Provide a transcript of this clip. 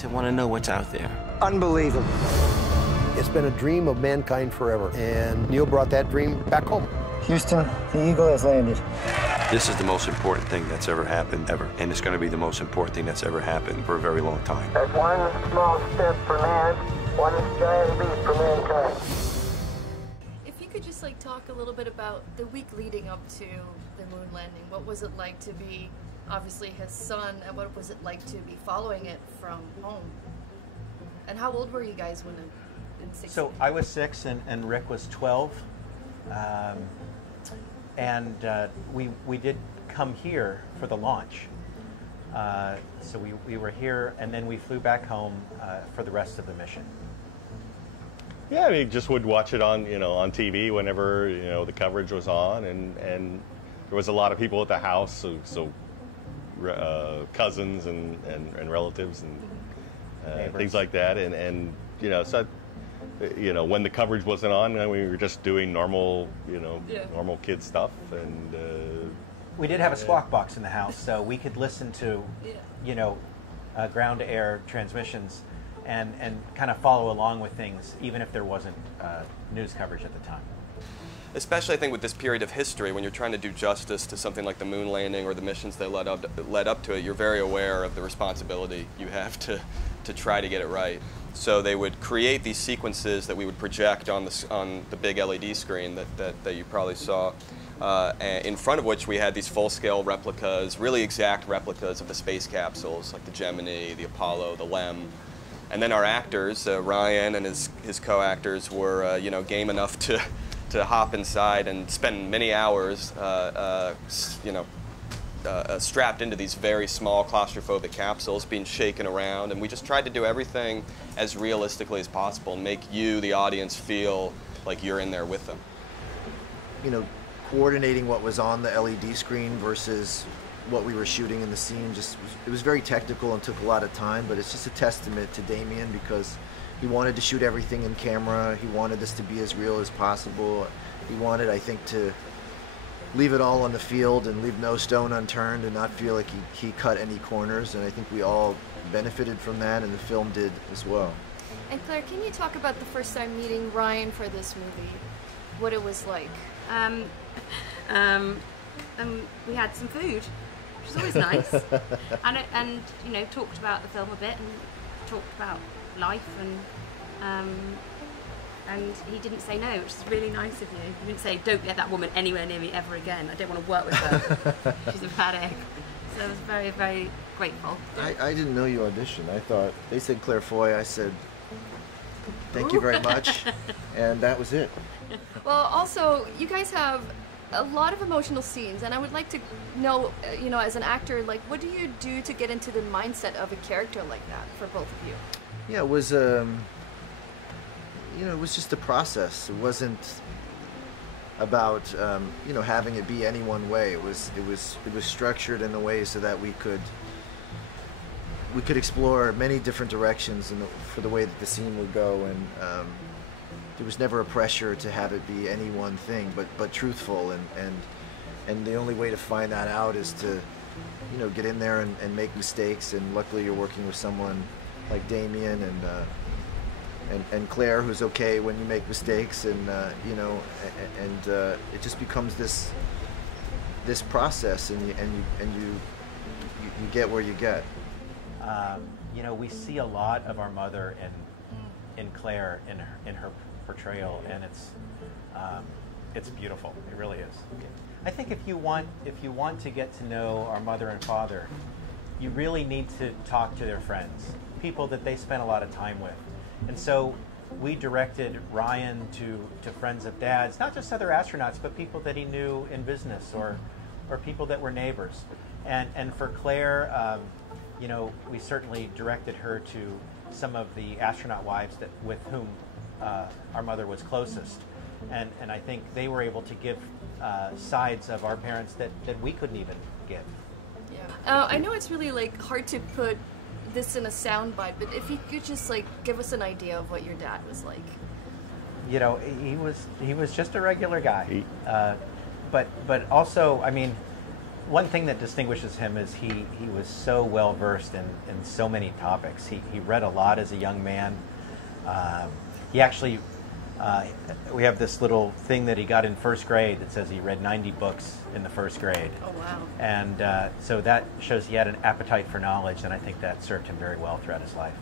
to want to know what's out there. Unbelievable. It's been a dream of mankind forever, and Neil brought that dream back home. Houston, the Eagle has landed. This is the most important thing that's ever happened, ever. And it's going to be the most important thing that's ever happened for a very long time. That's one small step for man, one giant leap for mankind. If you could just talk a little bit about the week leading up to the moon landing. What was it like to be obviously his son, and what was it like to be following it from home? And how old were you guys when in 6? So I was 6 and Rick was 12. We did come here for the launch. So we were here, and then we flew back home for the rest of the mission. Yeah, I mean, just would watch it on on TV whenever the coverage was on, and there was a lot of people at the house, so cousins and relatives and things like that, and so. When the coverage wasn't on, we were just doing normal, normal kid stuff, and we did have a squawk box in the house, so we could listen to, ground-to-air transmissions, and kind of follow along with things, even if there wasn't news coverage at the time. Especially, I think, with this period of history, when you're trying to do justice to something like the moon landing or the missions that led up to it, you're very aware of the responsibility you have to try to get it right. So they would create these sequences that we would project on the big LED screen that you probably saw, in front of which we had these full-scale replicas, really exact replicas of the space capsules, like the Gemini, the Apollo, the LEM. And then our actors, Ryan and his co-actors, were game enough to hop inside and spend many hours, strapped into these very small claustrophobic capsules, being shaken around, and we just tried to do everything as realistically as possible and make you, the audience, feel like you're in there with them. Coordinating what was on the LED screen versus what we were shooting in the scene, it was very technical and took a lot of time, but it's just a testament to Damien, because he wanted to shoot everything in camera. He wanted this to be as real as possible. He wanted, I think, to leave it all on the field and leave no stone unturned and not feel like he cut any corners, and I think we all benefited from that, and the film did as well. And Claire, can you talk about the first time meeting Ryan for this movie? What it was like? We had some food, which was always nice, and talked about the film a bit and talked about life, and he didn't say no, which is really nice of you. He didn't say, "Don't get that woman anywhere near me ever again. I don't want to work with her. She's a bad egg." So I was very, very grateful. I didn't know you auditioned. I thought they said Claire Foy. I said, "Thank you very much," and that was it. Well, also, you guys have a lot of emotional scenes, and I would like to know, as an actor, what do you do to get into the mindset of a character like that for both of you? Yeah, it was it was just a process. It wasn't about having it be any one way. It was structured in a way so that we could explore many different directions for the way that the scene would go, and there was never a pressure to have it be any one thing, but truthful, and the only way to find that out is to get in there and make mistakes, and luckily you're working with someone like Damien and Claire, who's okay when you make mistakes, and it just becomes this process, and you get where you get. We see a lot of our mother in Claire in her portrayal, and it's beautiful. It really is. I think if you want to get to know our mother and father, you really need to talk to their friends, people that they spent a lot of time with. And so we directed Ryan to friends of Dad's, not just other astronauts, but people that he knew in business or people that were neighbors. And for Claire, we certainly directed her to some of the astronaut wives with whom our mother was closest. And I think they were able to give sides of our parents that we couldn't even give. Yeah. I know it's really hard to put this in a soundbite, but if you could just give us an idea of what your dad was like. He was just a regular guy, but also, I mean, one thing that distinguishes him is he was so well versed in so many topics. He read a lot as a young man. He actually, we have this little thing that he got in first grade that says he read 90 books in the first grade. Oh, wow. And so that shows he had an appetite for knowledge, and I think that served him very well throughout his life.